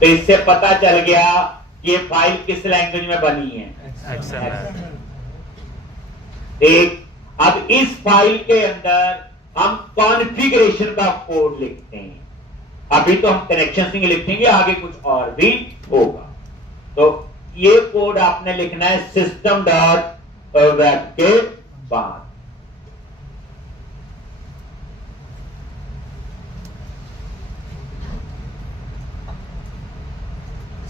तो इससे पता चल गया कि ये फाइल किस लैंग्वेज में बनी है, एक्सेल। एक अब इस फाइल के अंदर हम कॉन्फ़िगरेशन का कोड लिखते हैं। अभी तो हम कनेक्शन सिंक लिखेंगे, आगे कुछ और भी होगा। तो ये कोड आपने लिखना है सिस्टम डॉट वेब के बाद।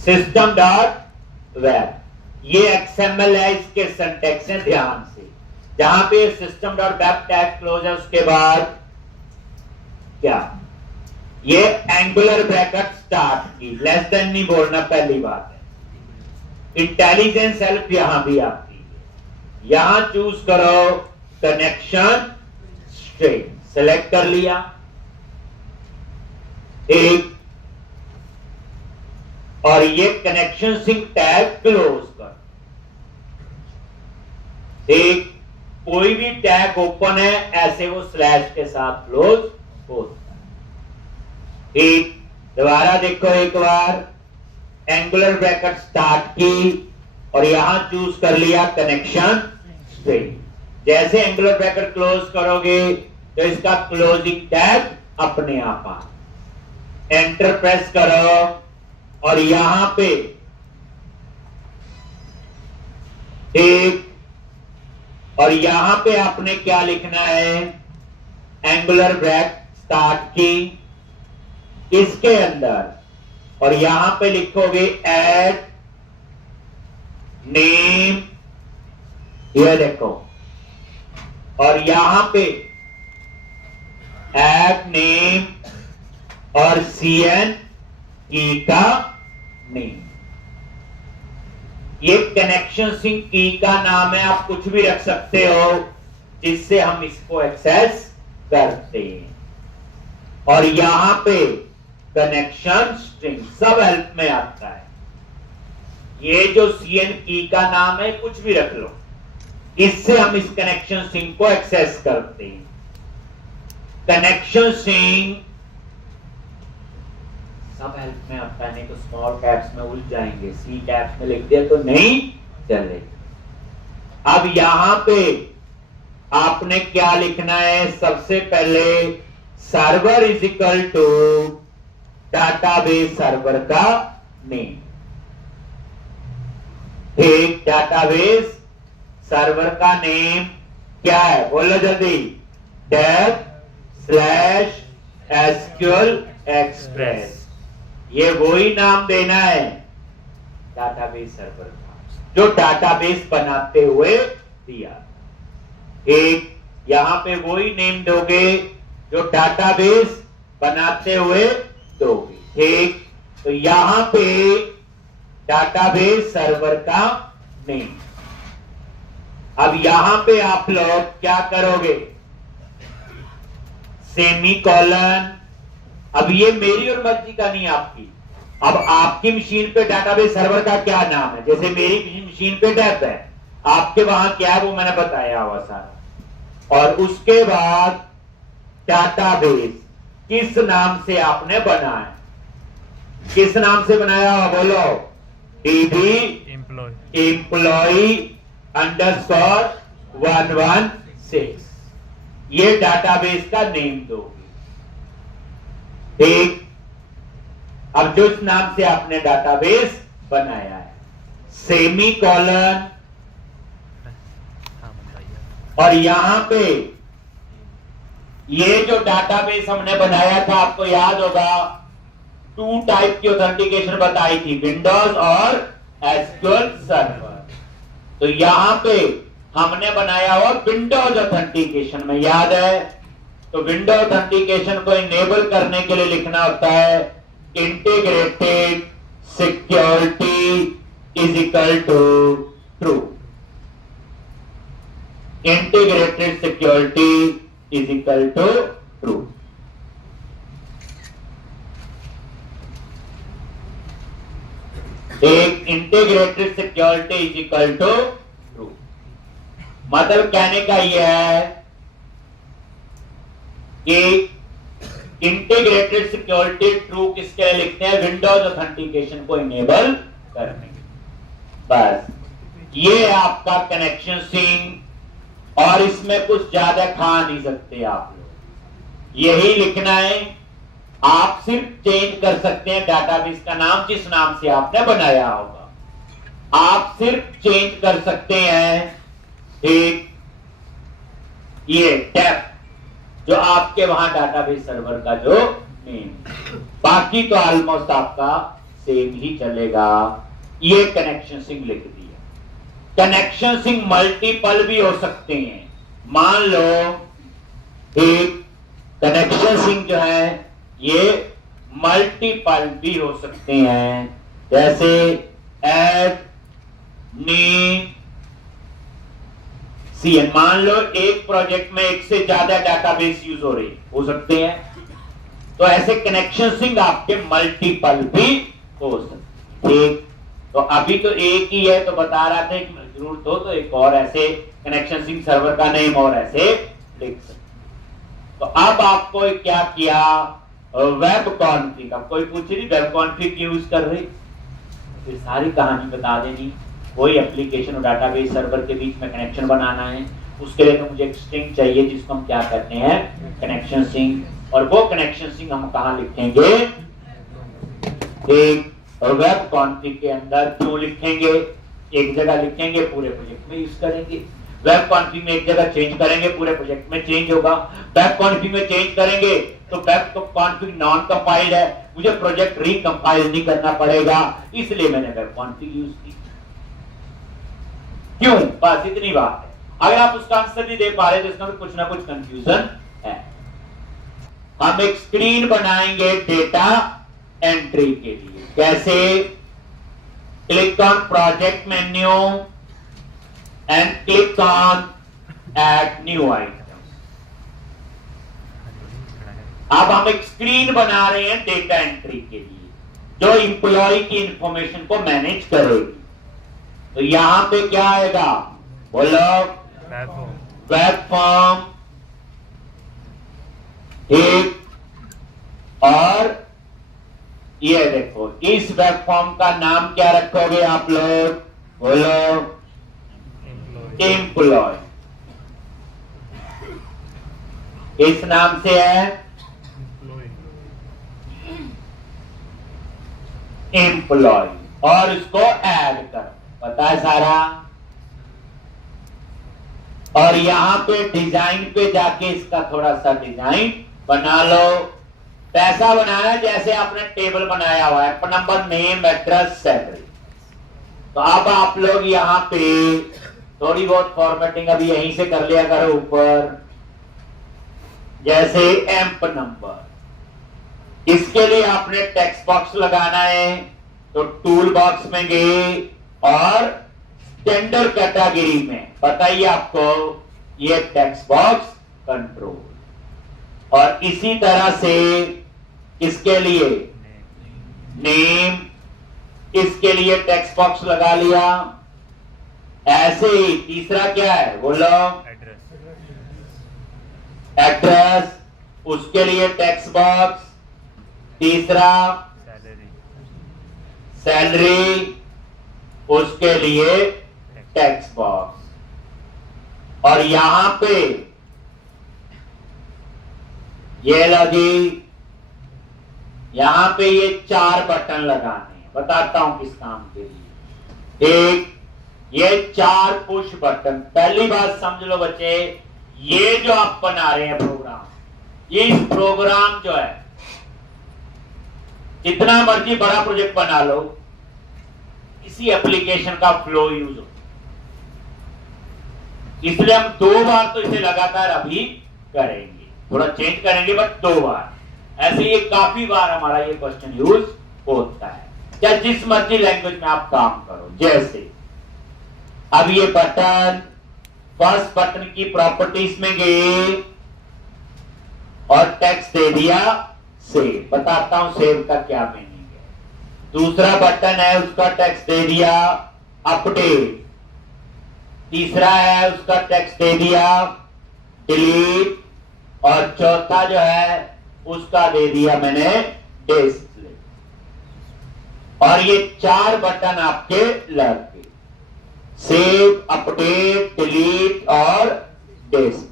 सिस्टम डॉट वेब, ये एक्सएमएल है, इसके सिंटैक्स है, ध्यान से। जहां पे system dot web tag close है उसके बाद क्या, ये एंगुलर ब्रैकेट स्टार्ट की, लेस देन नहीं बोलना, पहली बात है। इंटेलिजेंस हेल्प यहां भी आती है। यहां चूज करो कनेक्शन स्ट्रिंग, सेलेक्ट कर लिया एक, और ये कनेक्शन सिंक टैग क्लोज कर। एक कोई भी टैग ओपन है ऐसे वो स्लैश के साथ क्लोज होता है। एक दोबारा देखो एक बार, एंगुलर ब्रैकेट स्टार्ट की और यहां चूज कर लिया कनेक्शन स्ट्रिंग। जैसे एंगुलर ब्रैकेट क्लोज करोगे तो इसका क्लोजिंग टैग अपने आप आ, एंटर प्रेस करो और यहां पे एक, और यहां पे आपने क्या लिखना है, एंगुलर ब्रैकेट स्टार्ट की, इसके अंदर, और यहां पे लिखोगे ऐड नेम, ये देखो, और यहां पे ऐड नेम और CN की का नेम। ये कनेक्शन सिंक की का नाम है, आप कुछ भी रख सकते हो जिससे हम इसको एक्सेस करते हैं। और यहां पे कनेक्शन स्ट्रिंग सब हेल्प में आता है। ये जो CN की का नाम है कुछ भी रख लो, इससे हम इस कनेक्शन स्ट्रिंग को एक्सेस करते हैं। कनेक्शन स्ट्रिंग सब हेल्प में आता है, नहीं तो स्मॉल कैप्स में उलझ जाएंगे, सी कैप्स में लिख दिया तो नहीं चलेगा। अब यहां पे आपने क्या लिखना है, सबसे पहले server is equal to database server का नेम। एक डाटाबेस सर्वर का नेम क्या है, बोलो जल्दी, dev/SQL एक्सप्रेस। ये वही नाम देना है डाटाबेस सर्वर का जो डाटाबेस बनाते हुए दिया। एक यहां पे वही नेम दोगे जो डाटाबेस बनाते हुए दोगे, ठीक। तो यहां पे डाटाबेस सर्वर का नेम। अब यहां पे आप लोग क्या करोगे, सेमीकोलन। अब ये मेरी और मर्जी का नहीं, आपकी। अब आपकी मशीन पे डाटाबेस सर्वर का क्या नाम है, जैसे मेरी मशीन पे डेव है, आपके वहां क्या है वो मैंने बताया हुआ सारा। और उसके बाद डाटाबेस किस नाम से आपने बनाया, किस नाम से बनाया हुआ, बोलो, DB एम्प्लॉय _ 116, ये डाटाबेस का नेम दोगे, ठीक। अब जो इस नाम से आपने डाटाबेस बनाया है, सेमीकोलन, और यहां पे ये जो डाटाबेस हमने बनाया था, आपको याद होगा 2 टाइप की ऑथेंटिकेशन बताई थी, विंडोज और एसक्यूएल सर्वर। तो यहां पे हमने बनाया हुआ विंडोज ऑथेंटिकेशन में, याद है। तो विंडोज ऑथेंटिकेशन को इनेबल करने के लिए लिखना होता है integrated security is equal to true. Integrated security is equal to true. एक integrated security is equal to true, मतलब कहने का यह है कि इंटीग्रेटेड सिक्योरिटी ट्रू किसके लिए लिखते हैं? विंडोज ऑथेंटिकेशन को इनेबल करने के लिए। बस ये है आपका कनेक्शन सिंक, और इसमें कुछ ज्यादा खा नहीं सकते आप लोग, यही लिखना है। आप सिर्फ चेंज कर सकते हैं डाटाबेस का नाम, जिस नाम से आपने बनाया होगा आप सिर्फ चेंज कर सकते हैं एक ये टैब जो आपके वहां डाटाबेस सर्वर का जो नेम, बाकी तो ऑलमोस्ट आपका सेम ही चलेगा। ये कनेक्शन सिंक लिख दिया। कनेक्शन सिंक मल्टीपल भी हो सकते हैं। मान लो एक कनेक्शन सिंक जो है ये मल्टीपल भी हो सकते हैं, जैसे ऐड नी सी। मान लो एक प्रोजेक्ट में एक से ज्यादा डाटाबेस यूज हो सकते हैं, तो ऐसे कनेक्शन सिंक आपके मल्टीपल भी हो सकते। ठीक, तो अभी तो एक ही है, तो बता रहा था जरूरत हो तो एक और ऐसे कनेक्शन सिंक सर्वर का नेम और ऐसे लिख सकते। तो अब आपको क्या किया, वेब कॉन्फिग। अब कोई पूछ रही वेब कॉन्फिग यूज कर रही, फिर सारी कहानी बता देनी। कोई एप्लीकेशन और डाटाबेस सर्वर के बीच में कनेक्शन बनाना है, उसके लिए तो मुझे एक स्ट्रिंग चाहिए जिसको हम क्या कहते हैं, कनेक्शन सिंक। और वो कनेक्शन सिंक हम कहां लिखेंगे, एक वेब कॉन्फिग के अंदर। क्यों लिखेंगे, एक जगह लिखेंगे पूरे प्रोजेक्ट में यूज करेंगे। वेब कॉन्फिग में एक जगह चेंज करेंगे पूरे प्रोजेक्ट में चेंज होगा। वेब कॉन्फिग में चेंज करेंगे तो वेब कॉन्फिग नॉन कंपाइल्ड है, मुझे प्रोजेक्ट रिकंपाइल नहीं करना पड़ेगा, इसलिए मैंने वेब कॉन्फिग यूज की। क्यों, बस इतनी बात है। अगर आप उसका आंसर नहीं दे पा रहे तो इसमें कुछ ना कुछ कंफ्यूजन है। हम एक स्क्रीन बनाएंगे डेटा एंट्री के लिए। कैसे, click on project menu and click on add new item. अब हम एक स्क्रीन बना रहे हैं डेटा एंट्री के लिए, जो इंप्लॉय की इंफॉर्मेशन को मैनेज करेगी। तो यहां पे क्या आएगा, बोलो, वेब फॉर्म। ठीक, और ये देखो इस वेब फॉर्म का नाम क्या रखोगे आप लोग, बोलो, एम्प्लॉय। इस नाम से है एम्प्लॉय, और इसको ऐड कर, पता है सारा। और यहां पे डिजाइन पे जाके इसका थोड़ा सा डिजाइन बना लो। पैसा बनाया जैसे आपने टेबल बनाया हुआ है, नंबर, नेम, एड्रेस, सैलरी। तो अब आप लोग यहां पे थोड़ी बहुत फॉर्मेटिंग अभी यहीं से कर लिया करो ऊपर, जैसे एम्प नंबर। इसके लिए आपने टेक्स्ट बॉक्स लगाना है, तो टूल बॉक्स में गए और स्टैंडर्ड कैटेगरी में बताइए आपको ये टेक्स्ट बॉक्स कंट्रोल। और इसी तरह से इसके लिए नेम, इसके लिए टेक्स्ट बॉक्स लगा लिया। ऐसे ही तीसरा क्या है, बोलो, एड्रेस, उसके लिए टेक्स्ट बॉक्स। तीसरा सैलरी, उसके लिए टेक्स्ट बॉक्स। और यहां पे ये लगी, यहां पे ये 4 बटन लगाने हैं, बताता हूं किस काम के लिए। एक, ये 4 पुश बटन। पहली बात समझ लो बच्चे, ये जो आप बना रहे हैं प्रोग्राम, ये इस प्रोग्राम जो है, जितना मर्जी बड़ा प्रोजेक्ट बना लो, इसी एप्लीकेशन का फ्लो यूज हो, इसलिए हम 2 बार तो इसे लगातार अभी करेंगे, थोड़ा चेंज करेंगे बट 2 बार। ऐसे ये काफी बार हमारा ये क्वेश्चन यूज होता है, या जिस मर्जी लैंग्वेज में आप काम करो। जैसे अब ये बटन, फर्स्ट बटन की प्रॉपर्टीज में गए और टेक्स्ट दे दिया सेव। बताता हूं सेव का क्या मीनिंग है। दूसरा बटन है, उसका टेक्स्ट दे दिया अपडेट। तीसरा है, उसका टेक्स्ट दे दिया डिलीट। और चौथा जो है उसका दे दिया मैंने डिस्प्ले। और ये 4 बटन आपके लग गए, सेव, अपडेट, डिलीट और डिस्प्ले।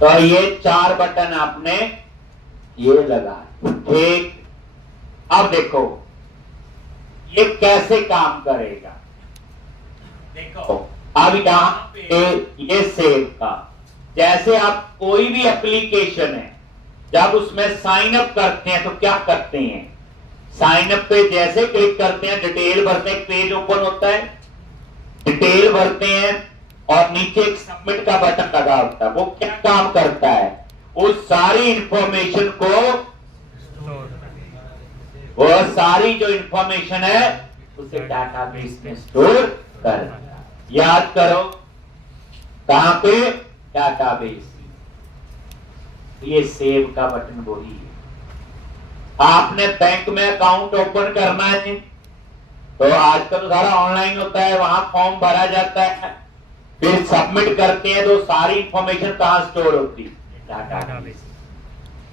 तो ये 4 बटन आपने ये लगा, ठीक। अब देखो ये कैसे काम करेगा। देखो अब यहां पे ये सेव का, जैसे आप कोई भी एप्लीकेशन है जब उसमें साइन अप करते हैं तो क्या करते हैं, साइन अप पे जैसे क्लिक करते हैं डिटेल भरते हैं, पेज ओपन होता है, डिटेल भरते हैं और नीचे एक सबमिट का बटन लगा होता है। वो क्या काम करता है, उस सारी इंफॉर्मेशन को, वो सारी जो इंफॉर्मेशन है उसे डाटाबेस में स्टोर कर, याद करो कहां पे, डाटाबेस। ये सेव का बटन वही है। आपने बैंक में अकाउंट ओपन करना है तो आजकल तो सारा ऑनलाइन होता है, वहां फॉर्म भरा जाता है, फिर सबमिट करते हैं तो सारी इंफॉर्मेशन कहां स्टोर होती है, डाटाबेस।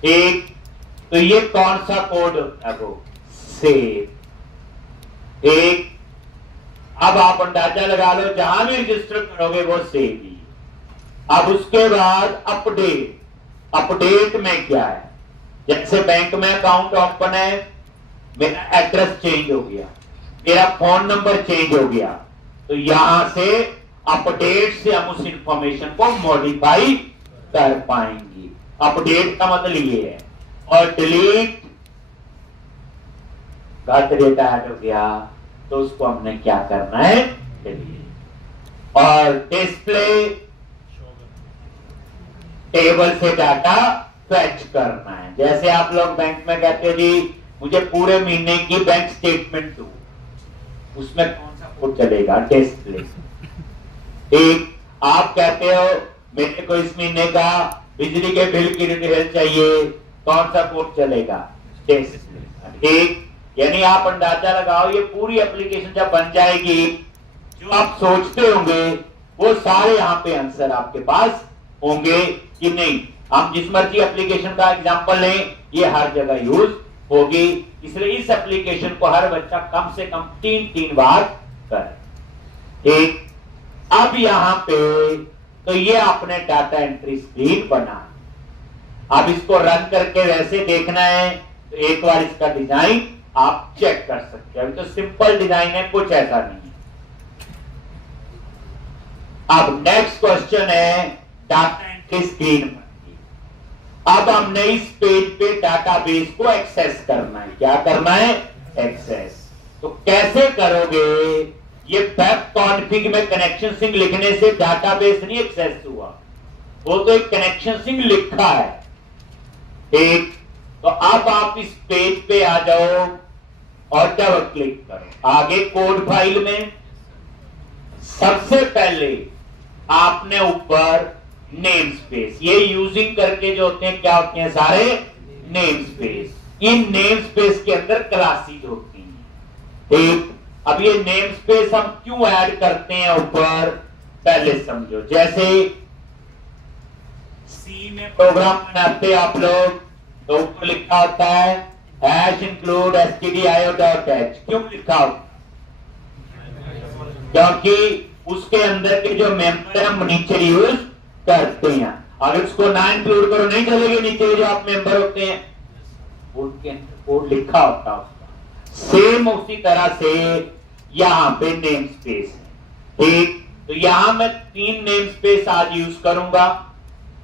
एक तो ये कौन सा कोड होता है, वो सेव। एक अब आप अंदाजा लगा लो जहां भी रजिस्टर करोगे वो सेव ही। अब उसके बाद अपडेट, अपडेट में क्या है, जैसे बैंक में अकाउंट ओपन है, मेरा एड्रेस चेंज हो गया, मेरा फोन नंबर चेंज हो गया, तो यहां से अपडेट से हम उस इंफॉर्मेशन को मॉडिफाई कर पाएंगे। अपडेट का मतलब ये है। और डिलीट, गलत डेटा ऐड हो गया तो उसको हमने क्या करना है, डिलीट। और डिस्प्ले, टेबल से डाटा फेच करना है। जैसे आप लोग बैंक में कहते हो जी मुझे पूरे महीने की बैंक स्टेटमेंट दो, उसमें कौन सा कोड चलेगा, डिस्प्ले। एक आप कहते हो मेरे को इस महीने का बिजली के बिल की डिटेल चाहिए, कौन सा कोड चलेगा, डिस्प्ले। एक यानी आप अंदाजा लगाओ ये पूरी एप्लीकेशन जब बन जाएगी, जो आप सोचते होंगे वो सारे यहाँ पे आंसर आपके पास होंगे कि नहीं। हम जिस मर्जी एप्लीकेशन का एग्जांपल लें, ये हर जगह यूज होगी, इसलिए इस एप्लीकेशन को हर बच्चा कम से कम 3 बार करे। एक अब यहां पे तो ये आपने डाटा एंट्री स्क्रीन बना, अब इसको रन करके वैसे देखना है तो एक बार इसका डिजाइन आप चेक कर सकते हैं। अभी तो सिंपल डिजाइन है, कुछ ऐसा नहीं है। अब नेक्स्ट क्वेश्चन है डाटा एंट्री स्क्रीन। अब हमने इस पेज पे डाटाबेस को एक्सेस करना है, क्या करना है, एक्सेस। तो कैसे करोगे, ये वेब कॉन्फ़िग में कनेक्शन सिंक लिखने से डाटाबेस नहीं एक्सेस हुआ, वो तो एक कनेक्शन सिंक लिखा है। ठीक, तो अब आप इस पेज पे आ जाओ और डबल क्लिक करो। आगे कोड फाइल में सबसे पहले आपने ऊपर नेम स्पेस, ये यूजिंग करके जो होते हैं क्या होते हैं, सारे name space. In name space के अंदर क्लासेस होती हैं। ठीक, अब ये नेम स्पेस हम क्यों ऐड करते हैं ऊपर, पहले समझो। जैसे सी में प्रोग्राम बनाते आप लोग तो ऊपर लिखा होता है #include stdio.h। क्यों लिखा होता है, क्योंकि उसके अंदर के जो मेंबर हम नीचे यूज करते हैं। अगर उसको ना इंक्लूड करो नहीं चलेगी, नीचे जो आप मेंबर होते हैं उनके अंदर कोड लिखा होता है। सेम उसी तरह से यहां पे नेम स्पेस है। ठीक, तो यहां मैं 3 नेम स्पेस आज यूज करूंगा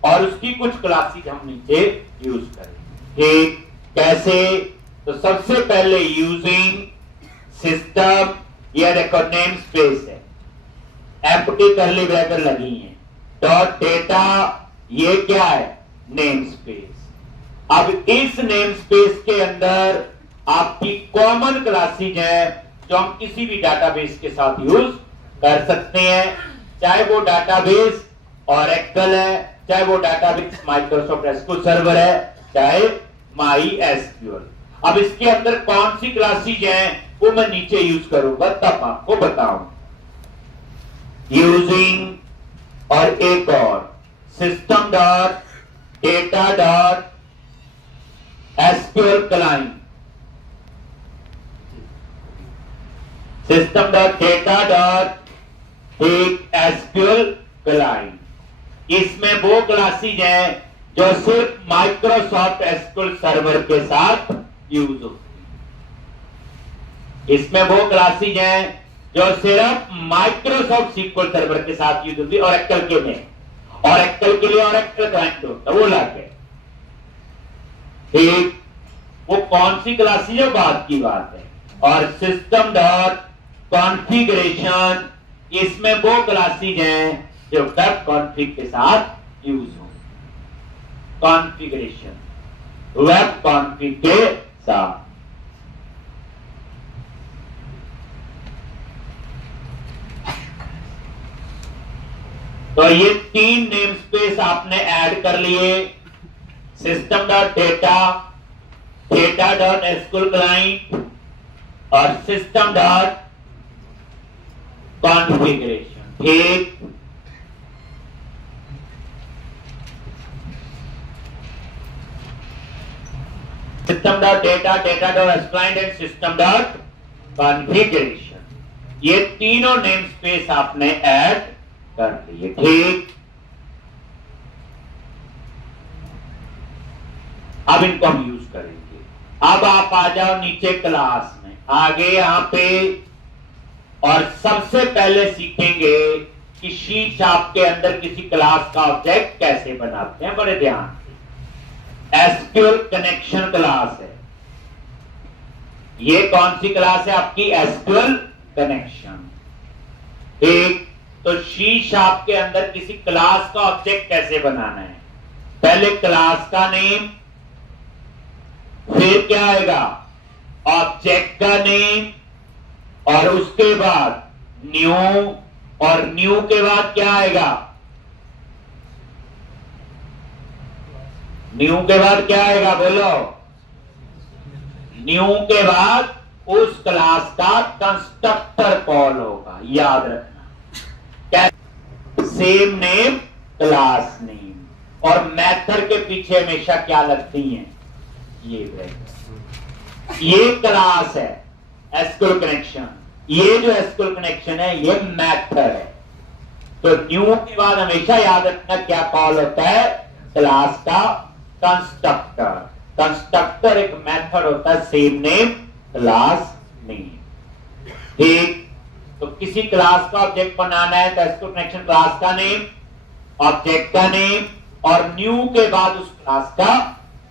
और उसकी कुछ क्लासेस हम नीचे यूज करेंगे। ठीक, कैसे, तो सबसे पहले यूजिंग सिस्टम, ये देखो नेम स्पेस है, एम्प्टी करली ब्रैकेट लगी है, डॉट डेटा, ये क्या है, नेम स्पेस। अब इस नेम स्पेस के अंदर आपकी कॉमन क्लासेज है जो हम किसी भी डाटाबेस के साथ यूज कर सकते हैं, चाहे वो डाटाबेस ऑरेकल है, चाहे वो डाटाबेस माइक्रोसॉफ्ट एसक्यूएल सर्वर है, चाहे माई एसक्यूएल। अब इसके अंदर कौन सी क्लासेज हैं वो मैं नीचे यूज करूंगा तब आपको बताऊं। यूजिंग और एक और system dot data dot SQL client, system dot data dot एक एसक्यूएल क्लाइंट। इसमें वो क्लासेज हैं जो सिर्फ माइक्रोसॉफ्ट एसक्यूएल सर्वर के साथ यूज होती है। इसमें वो क्लासेज हैं जो सिर्फ माइक्रोसॉफ्ट सीक्वल सर्वर के साथ यूज होती है। ऑरेकल के में, ऑरेकल के लिए ऑरेकल क्लाइंट होता है, वो लाके ठीक। वो कौन सी क्लासेज है बात की बात है। और सिस्टम डॉट कॉन्फ़िगरेशन, इसमें वो क्लासेज हैं जो वेब कॉन्फ़िग के साथ यूज हो। कॉन्फ़िगरेशन वेब कॉन्फ़िग के साथ। तो ये 3 नेम स्पेस आपने ऐड कर लिए, system dot data, data dot SQL client और सिस्टम डॉट कॉन्फ़िगरेशन, ठीक। System dot data, data dot SQL client and system dot configuration, ये तीनों नेम स्पेस आपने ऐड कर लिए, ठीक। अब इनको हम यूज करेंगे। अब आप आ जाओ नीचे क्लास में, आगे यहां पे, और सबसे पहले सीखेंगे कि सी शार्प के अंदर किसी क्लास का ऑब्जेक्ट कैसे बनाते हैं। बड़े ध्यान से, एसक्यूएल कनेक्शन क्लास है। ये कौन सी क्लास है आपकी? एसक्यूएल कनेक्शन, ठीक। तो सी शार्प के अंदर किसी क्लास का ऑब्जेक्ट कैसे बनाना है? पहले क्लास का नेम, फिर क्या आएगा? ऑब्जेक्ट का नेम, और उसके बाद न्यू, और न्यू के बाद क्या आएगा? न्यू के बाद क्या आएगा बोलो? न्यू के बाद उस क्लास का कंस्ट्रक्टर कॉल होगा, याद रखना। क्या? सेम नेम क्लास नेम, और मेथड के पीछे हमेशा क्या लगती हैं? ये ब्रैकेट। ये क्लास है एसक्यूएल कनेक्शन, ये जो एसक्यूएल कनेक्शन है ये मेथड है। तो न्यू के बाद हमेशा याद रखना क्या कॉल होता है? क्लास का कंस्ट्रक्टर। कंस्ट्रक्टर एक मेथड होता है, सेम नेम क्लास नेम, ठीक। तो किसी क्लास का ऑब्जेक्ट बनाना है तो एसक्यूएल कनेक्शन क्लास का नेम, ऑब्जेक्ट का नेम, और न्यू के बाद उस क्लास का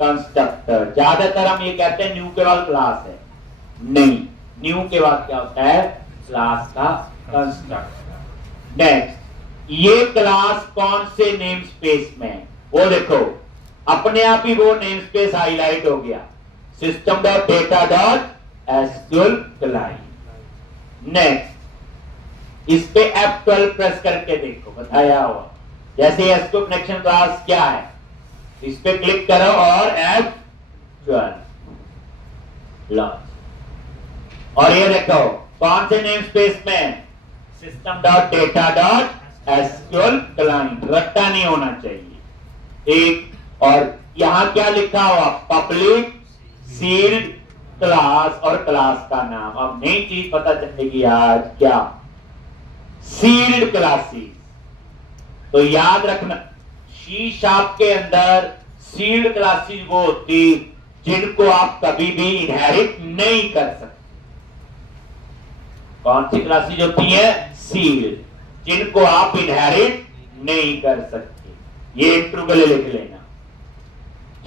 कंस्ट्रक्टर। ज्यादातर हम ये कहते हैं न्यू के बाद क्लास है, नहीं, न्यू के बाद क्या होता है? क्लास का कंस्ट्रक्टर। नेक्स्ट, ये क्लास कौन से नेम स्पेस में? वो देखो अपने आप ही वो नेम स्पेस हाईलाइट हो गया, system dot data dot SQL client. Next, इस पे F12 प्रेस करके देखो, बताया हुआ। जैसे एसक्यूएल कनेक्शन क्लास क्या है, इस पे क्लिक करो और F12 लॉन्च, और ये देखो कौन से नेम स्पेस में? System dot data dot SQL client, रट्टा नहीं होना चाहिए, एक। और यहां क्या लिखा हुआ? पब्लिक सील्ड क्लास और क्लास का नाम। अब नई चीज पता चलेगी आज, क्या? Sealed classes. तो याद रखना, सी शार्प के अंदर सील्ड क्लासेस वो होती जिनको आप कभी भी इनहेरिट नहीं कर सकते। कौन सी क्लासेस होती है? सील्ड, जिनको आप इनहेरिट नहीं कर सकते। ये इंट्रो के लिए लिख लेना।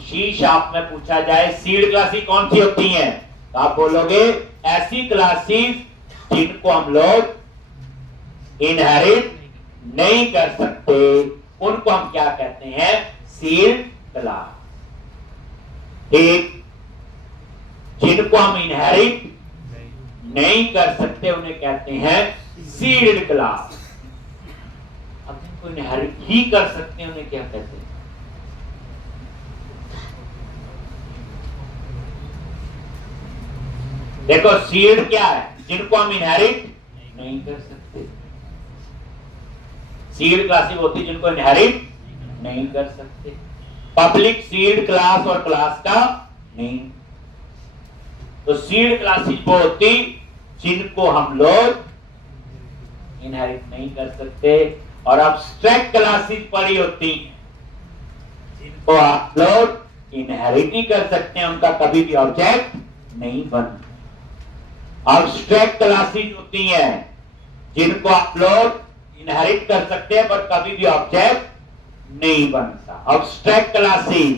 सी शार्प में पूछा जाए सील्ड क्लासेस कौन सी होती हैं, तो आप बोलोगे ऐसी क्लासेस जिनको हम लोग इनहेरिट नहीं कर सकते, उनको हम क्या कहते हैं? सील्ड क्लास, ठीक। जिनको हम इनहेरिट नहीं कर सकते उन्हें कहते हैं सील्ड क्लास। अब जिनको इनहेरिट ही कर सकते हैं उन्हें क्या कहते हैं? देखो सीड क्या है? जिनको हम इनहेरिट नहीं कर सकते। सीड क्लासेस होती जिनको इनहेरिट नहीं कर सकते। पब्लिक सीड क्लास और क्लास का नहीं। तो सीड क्लासेस वो होती जिनको हम लोग इनहेरिट नहीं कर सकते, और अब्स्ट्रैक्ट क्लासेस पड़ी होती जिनको आप लोग इनहेरिट ही कर सकते हैं, उनका कभी भी ऑब्जेक्ट नहीं बनता। अब्स्ट्रैक्ट क्लासेस होती हैं जिनको आप लोग इनहेरिट कर सकते हैं पर कभी भी ऑब्जेक्ट नहीं बनता। अब्स्ट्रैक्ट क्लासेस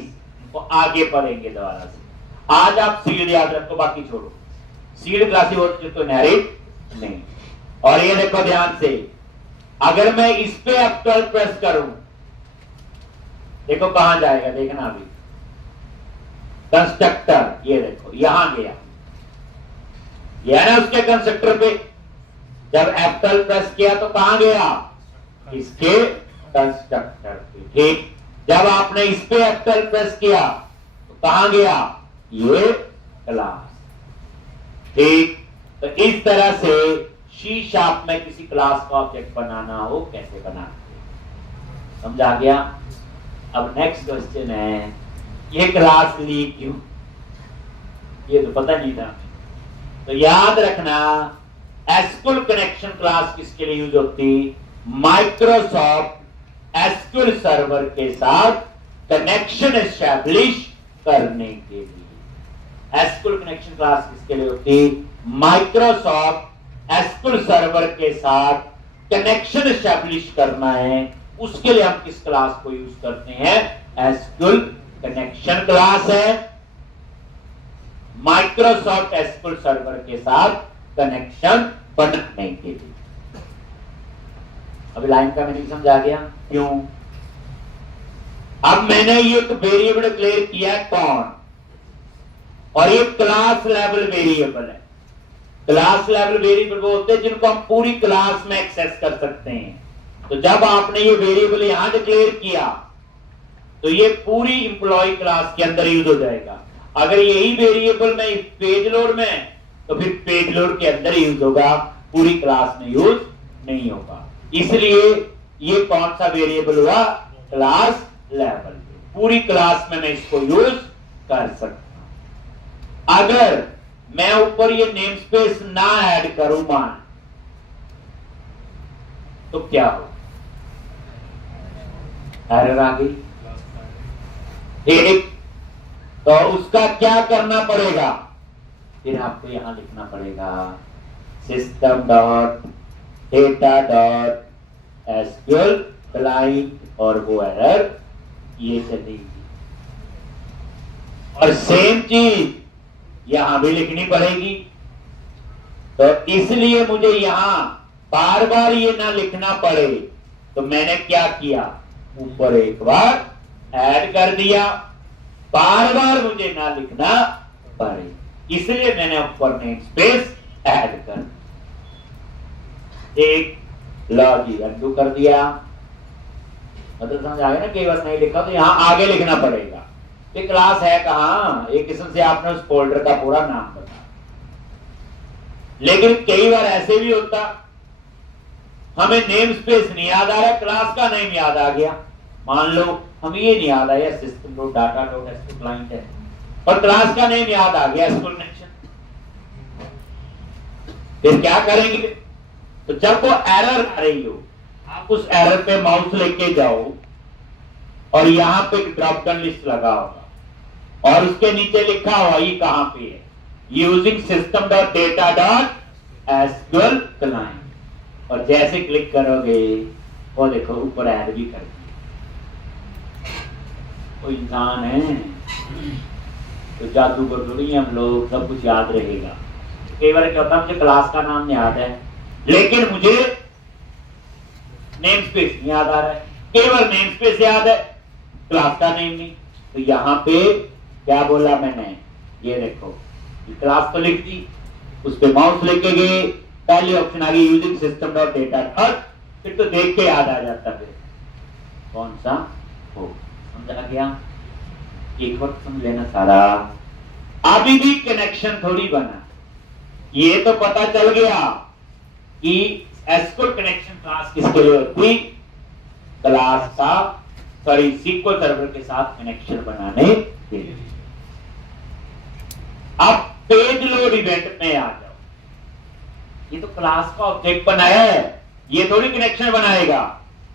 को आगे पढ़ेंगे दोबारा से। आज आप सीड याद रखो, बाकी छोड़ो। सीड क्लासेस होती जिनको इनहेरिट नहीं। और ये देखो ध्यान से, अगर मैं इस पे F12 प्रेस करूं, देखो कहां जाएगा, देखना अभी। कंस्ट्रक्टर, ये देखो यहां गया, ये है ना उसके कंस्ट्रक्टर पे। जब F12 प्रेस किया तो कहां गया? इसके कंस्ट्रक्टर पे। ठीक, जब आपने इस पे F12 प्रेस किया तो कहां गया? ये क्लास। ठीक, तो इस तरह से सी शार्प में किसी क्लास का ऑब्जेक्ट बनाना हो कैसे बनाते हैं, समझ आ गया? अब नेक्स्ट क्वेश्चन है, ये क्लास ली क्यों? ये तो पता नहीं था। तो याद रखना, एसक्यूएल कनेक्शन क्लास किसके लिए यूज होती? माइक्रोसॉफ्ट एसक्यूएल सर्वर के साथ कनेक्शन एस्टैब्लिश करने के लिए। एसक्यूएल कनेक्शन क्लास किसके लिए होती? माइक्रोसॉफ्ट एसक्यूएल सर्वर के साथ कनेक्शन एस्टैब्लिश करना है, उसके लिए हम किस क्लास को यूज करते हैं? एसक्यूएल कनेक्शन क्लास है माइक्रोसॉफ्ट एसक्यूएल सर्वर के साथ कनेक्शन बनाने के लिए। अभी लाइन का मीनिंग समझ आ गया क्यों? अब मैंने ये एक वेरिएबल डिक्लेयर किया कौन, और ये क्लास लेवल वेरिएबल है। क्लास लेवल वेरिएबल वो होते हैं जिनको हम पूरी क्लास में एक्सेस कर सकते हैं। तो जब आपने ये वेरिएबल यहां डिक्लेयर किया तो ये पूरी इंप्लॉय क्लास के अंदर यूज हो जाएगा। अगर यही वेरिएबल में पेज लोड में, तो फिर पेज लोड के अंदर यूज होगा, पूरी क्लास में यूज नहीं होगा। इसलिए ये कौन सा वेरिएबल हुआ? Class level. पूरी क्लास में मैं इसको यूज कर सकता हूं। अगर मैं ऊपर ये नेम स्पेस ना ऐड करूं मान, तो क्या हो? एरर आ गई। ठीक, तो उसका क्या करना पड़ेगा? फिर आपको यहां लिखना पड़ेगा system dot data dot SQL client, और वो एरर ये चलेगी। और सेम चीज यहां भी लिखनी पड़ेगी। तो इसलिए मुझे यहां बार बार ये ना लिखना पड़े, तो मैंने क्या किया? ऊपर एक बार ऐड कर दिया, बार बार मुझे ना लिखना पड़े, इसलिए मैंने ऊपर नेम स्पेस ऐड कर। एक लॉजिक अंडू कर दिया, मतलब समझ आ गया ना? कई बार नहीं लिखा तो यहां आगे लिखना पड़ेगा। ये क्लास है कहां? एक किस्म से आपने उस फोल्डर का पूरा नाम बता। लेकिन कई बार ऐसे भी होता, हमें नेम स्पेस नहीं याद आ रहा, क्लास का नेम याद आ गया। मान लो हमें ये नहीं याद आया system dot data dot SQL client है, और क्लास का नेम याद आ गया एसक्यूएल कनेक्शन। फिर क्या करेंगे? तो जब वो एरर आ रही हो, आप उस एरर पे माउस लेके जाओ और यहां पे ड्रॉप डाउन लिस्ट लगा होगा और उसके नीचे लिखा हुआ ये कहां पे है? Using system dot data dot SQL client, और जैसे क्लिक करोगे वो देखो ऊपर ऐड भी कर दिया। कोई इंसान है तो जादूगर थोड़ी हम लोग, सब कुछ याद रहेगा। कई बार क्या होता है, मुझे क्लास का नाम याद है लेकिन मुझे नेम स्पेस नहीं याद आ रहा है। कई बार नेम स्पेस याद है, क्लास का नेम नहीं। तो यहां पे क्या बोला मैंने? ये देखो क्लास तो लिख दी, उस पे माउस लेके गए, पहले ऑप्शन आ गई using system dot data dot, फिर तो देख के याद आ जाता है। कौन सा हो, समझा गया? एक वक्त समझ लेना सारा। अभी भी कनेक्शन थोड़ी बना, ये तो पता चल गया कि एसक्यूएल कनेक्शन क्लास किसके लिए होती, क्लास का सॉरी SQL सर्वर के साथ कनेक्शन बनाने के लिए। अब पेज लोड इवेंट में आ जाओ, ये तो क्लास का ऑब्जेक्ट बनाया है, ये थोड़ी कनेक्शन बनाएगा।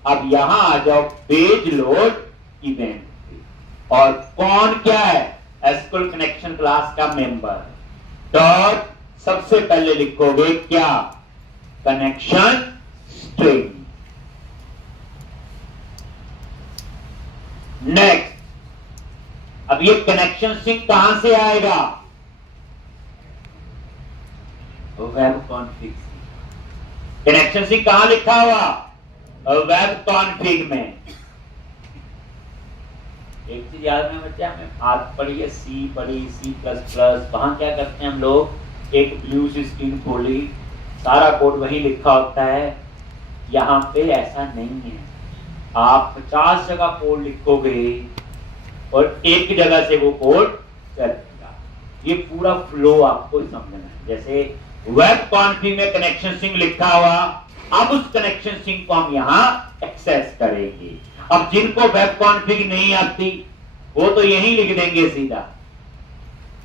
अब यहां आ जाओ पेज लोड इवेंट, और कौन क्या है, एसक्यूएल कनेक्शन क्लास का मेंबर। डॉट सबसे पहले लिखोगे क्या, कनेक्शन स्ट्रिंग। नेक्स्ट, अब ये कनेक्शन स्ट्रिंग कहां से आएगा, वेब कॉन्फ़िग। कनेक्शन स्ट्रिंग कहां लिखा हुआ, वेब कॉन्फ़िग में। एक चीज याद में बच्चा, हमें बात पढ़ी है, सी पढ़ी, C++, वहां क्या करते हैं हम लोग, एक ब्लू सी स्क्रीन खोली, सारा कोड वही लिखा होता है। यहाँ पे ऐसा नहीं है, आप 50 जगह कोड लिखोगे और एक जगह से वो कोड चलेगा। ये पूरा फ्लो आपको समझना है। जैसे वेब कॉन्फ़िग में कनेक्शन स्ट्रिंग लिखा हुआ, अब उस कनेक्शन स्ट्रिंग को हम यहाँ एक्सेस करेंगे। अब जिनको वेब कॉन्फ़िग नहीं आती वो तो यही लिख देंगे सीधा,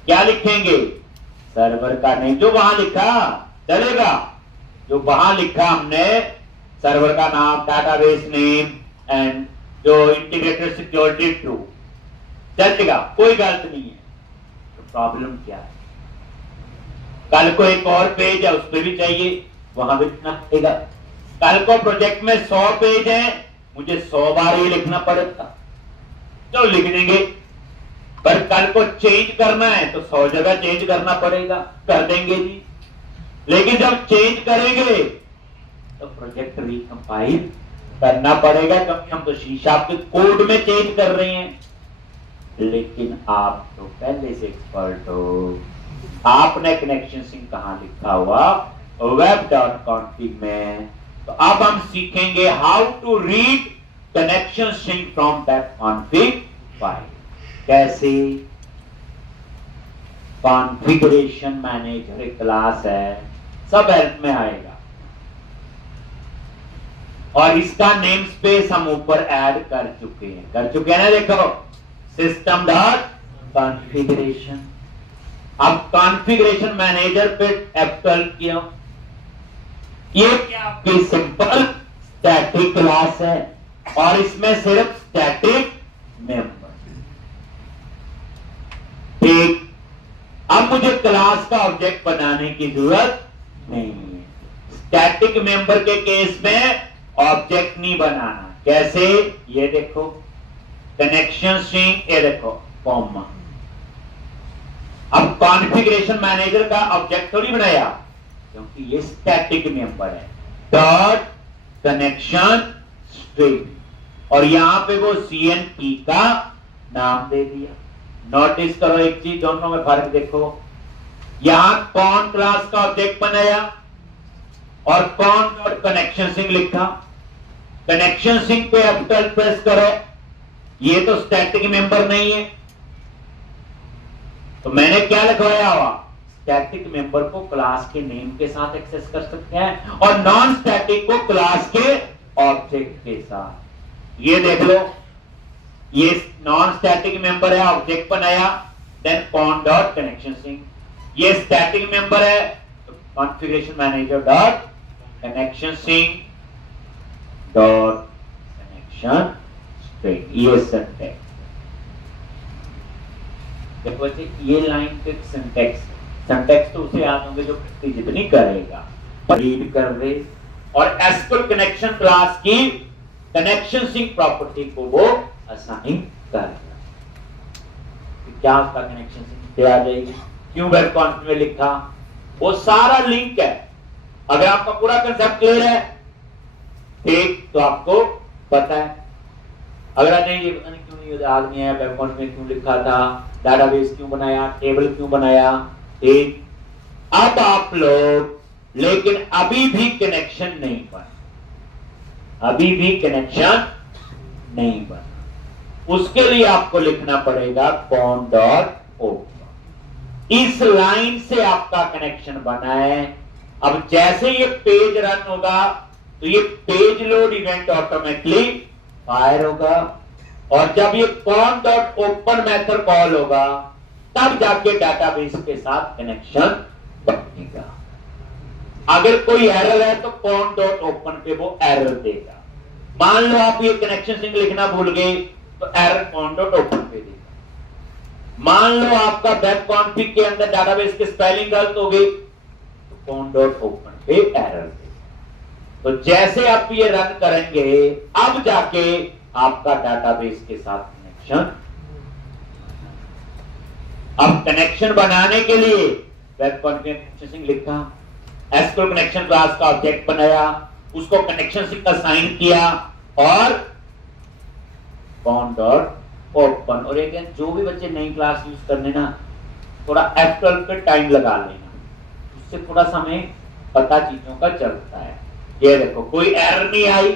क्या लिखेंगे, सर्वर का नेम, जो वहां लिखा चलेगा, जो वहां लिखा हमने सर्वर का नाम, डाटाबेस नेम एंड जो इंटीग्रेटेड सिक्योरिटी ट्रू, चलेगा, कोई गलत नहीं है। तो प्रॉब्लम क्या है, कल को एक और पेज है, उस पर भी चाहिए, वहां भी लिखना पड़ेगा। कल को प्रोजेक्ट में 100 पेज है, मुझे 100 बार ये लिखना पड़ेगा, तो लिख देंगे। पर कल को चेंज करना है तो 100 जगह चेंज करना पड़ेगा, कर देंगे जी। लेकिन जब चेंज करेंगे तो प्रोजेक्ट रिकंपाइल करना पड़ेगा, क्योंकि हम तो शीशा आपके कोड में चेंज कर रहे हैं। लेकिन आप तो पहले से एक्सपर्ट हो, आपने कनेक्शन स्ट्रिंग कहां लिखा हुआ, web.config में। तो अब हम सीखेंगे how to read connection string from web config file. कैसे, कॉन्फ़िगरेशन मैनेजर एक क्लास है, सब हेल्प में आएगा, और इसका नेम स्पेस हम ऊपर ऐड कर चुके हैं ना, देखो सिस्टम डॉट कॉन्फ़िगरेशन। अब कॉन्फ़िगरेशन मैनेजर पे F12 किया, ये क्या आपकी सिंपल स्टैटिक क्लास है, और इसमें सिर्फ स्टैटिक मेंबर। ठीक, अब मुझे क्लास का ऑब्जेक्ट बनाने की जरूरत नहीं है। स्टैटिक मेंबर के केस में ऑब्जेक्ट नहीं बनाना। कैसे, ये देखो कनेक्शन स्ट्रिंग, ये देखो कॉमा। अब कॉन्फ़िगरेशन मैनेजर का ऑब्जेक्ट थोड़ी बनाया, क्योंकि ये स्टैटिक मेंबर है, डॉट कनेक्शन स्ट्रिंग, और यहां पे वो CNP का नाम दे दिया। नोटिस करो एक चीज, दोनों में फर्क देखो, यहां कौन क्लास का ऑब्जेक्ट बनाया और कौन डॉट कनेक्शन स्ट्रिंग लिखा। कनेक्शन स्ट्रिंग पे F12 प्रेस करो, ये तो स्टैटिक मेंबर नहीं है, तो मैंने क्या लिखवाया हुआ, स्टैटिक मेंबर को क्लास के नेम के साथ एक्सेस कर सकते हैं, और नॉन स्टैटिक को क्लास के ऑब्जेक्ट के साथ। ये देख लो, ये नॉन स्टैटिक मेंबर है, ऑब्जेक्ट बनाया, then con dot connection string. ये स्टैटिक मेंबर है, तो configuration manager dot connection string dot connection string, ये सिंटैक्स। देखो ये लाइन के सिंटैक्स तो उसे याद होंगे जो जितनी करेगा, रीड कर दे, और एसक्यूएल कनेक्शन क्लास की कनेक्शन स्ट्रिंग प्रॉपर्टी को वो असाइन कर दिया। क्या उसका कनेक्शन स्ट्रिंग आ जाएगी, क्यों वेब कॉन्फ़िग में लिखा, वो सारा लिंक है। अगर आपका पूरा कंसेप्ट क्लियर है, ठीक, तो आपको पता है। अगर नहीं, ये पता नहीं क्यों नहीं याद नहीं है, वेब कॉन्फ़िग में क्यों लिखा था, डाटाबेस क्यों बनाया, टेबल क्यों बनाया, ठीक। अब आप लोग, लेकिन अभी भी कनेक्शन नहीं बना, अभी भी कनेक्शन नहीं बना। उसके लिए आपको लिखना पड़ेगा कॉन डॉट ओपन। इस लाइन से आपका कनेक्शन बना है। अब जैसे ये पेज रन होगा तो ये page load event automatically fire होगा, और जब ये cone dot open method call होगा तब जाके डाटाबेस के साथ कनेक्शन बनेगा। अगर कोई एरर है तो कॉन डॉट ओपन पे वो एरर देगा। मान लो आप ये कनेक्शन स्ट्रिंग लिखना भूल गए तो एरर कॉन डॉट ओपन पे देगा। मान लो आपका वेब कॉन्फिग के अंदर डाटाबेस की स्पेलिंग गलत हो गई तो कॉन डॉट ओपन पे एरर देगा। तो जैसे आप ये रन करेंगे अब जाके आपका डाटाबेस के साथ कनेक्शन। अब कनेक्शन बनाने के लिए वेब कॉन्फ़िगरेशन लिखा, एसक्यूएल कनेक्शन क्लास का ऑब्जेक्ट बनाया, उसको कनेक्शन से असाइन किया और कॉन डॉट ओपन। और एक जो भी बच्चे नई क्लास यूज करने ना थोड़ा एसक्यूएल पे टाइम लगा लेना, उससे थोड़ा सा हमें पता चीजों का चलता है। ये देखो कोई एरर नहीं आई,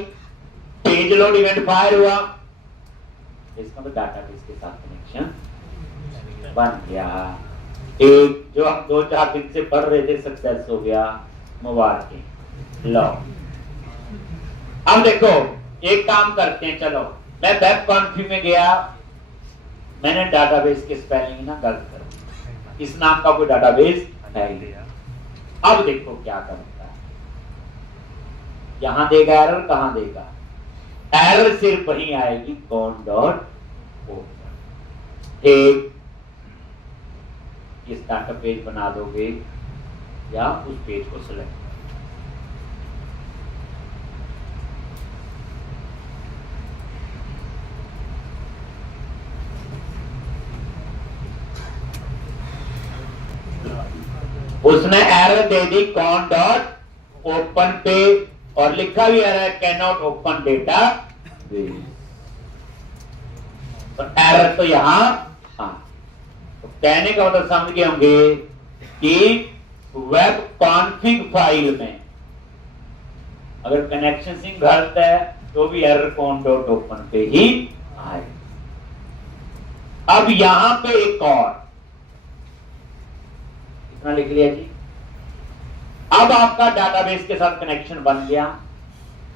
पेज लोड इवेंट फायर हुआ, इसका तो डाटाबेस के साथ कनेक्शन बन गया। एक जो हम 2-4 दिन से पढ़ रहे थे सक्सेस हो गया, मुबारक। लो अब देखो एक काम करते हैं, चलो मैं वेब कॉन्फिग में गया, मैंने डाटाबेस की स्पेलिंग ना गलत कर दी, इस नाम का कोई डाटाबेस है ही। अब देखो क्या करता है, यहां देगा एरर, कहां देगा एरर, सिर्फ वही आएगी कॉन डॉट ओपन। एक ये स्टार्टअप पेज बना दोगे या उस पेज को सिलेक्ट उसने एरर दे दी कॉन डॉट ओपन पे और लिखा भी error can not open data. तो एरर तो यहां, हाँ तो कहने का मतलब समझ गए होंगे कि वेब कॉन्फिग फाइल में अगर कनेक्शन सिंक गलत है तो भी एरर कॉन डॉट ओपन पे ही आए। अब यहां पे एक और इतना लिख लिया जी। अब आपका डाटाबेस के साथ कनेक्शन बन गया।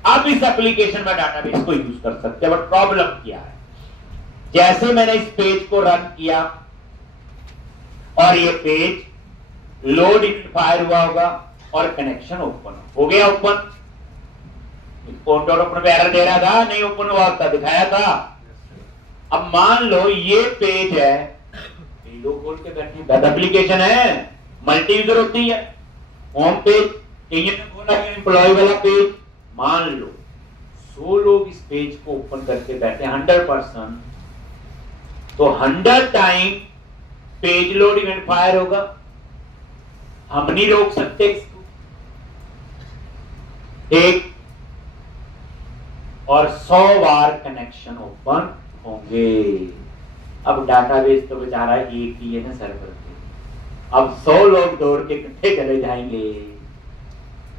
अब इस एप्लीकेशन में डाटाबेस को यूज कर सकते हैं, बट प्रॉब्लम क्या है, जैसे मैंने इस पेज को रन किया और ये पेज लोड इन फायर हुआ होगा और कनेक्शन ओपन हो गया। ओपन कॉन डॉट ओपन पे एरर दे रहा था, नहीं ओपन हुआ था, दिखाया था। अब मान लो ये पेज है, लोग खोल के बैठे, वेब एप्लीकेशन है, मल्टी यूजर होती है, होम पेज खोला एम्प्लॉय वाला पेज, मान लो 100 लोग इस पेज को ओपन करके बैठे 100%, तो 100 time page load event fire होगा। हम नहीं रोक सकते इसको। एक और 100 बार कनेक्शन ओपन होंगे। अब डाटाबेस तो बेचारा एक ही है ना सर्वर पे, अब 100 लोग दौड़ के इकट्ठे चले जाएंगे,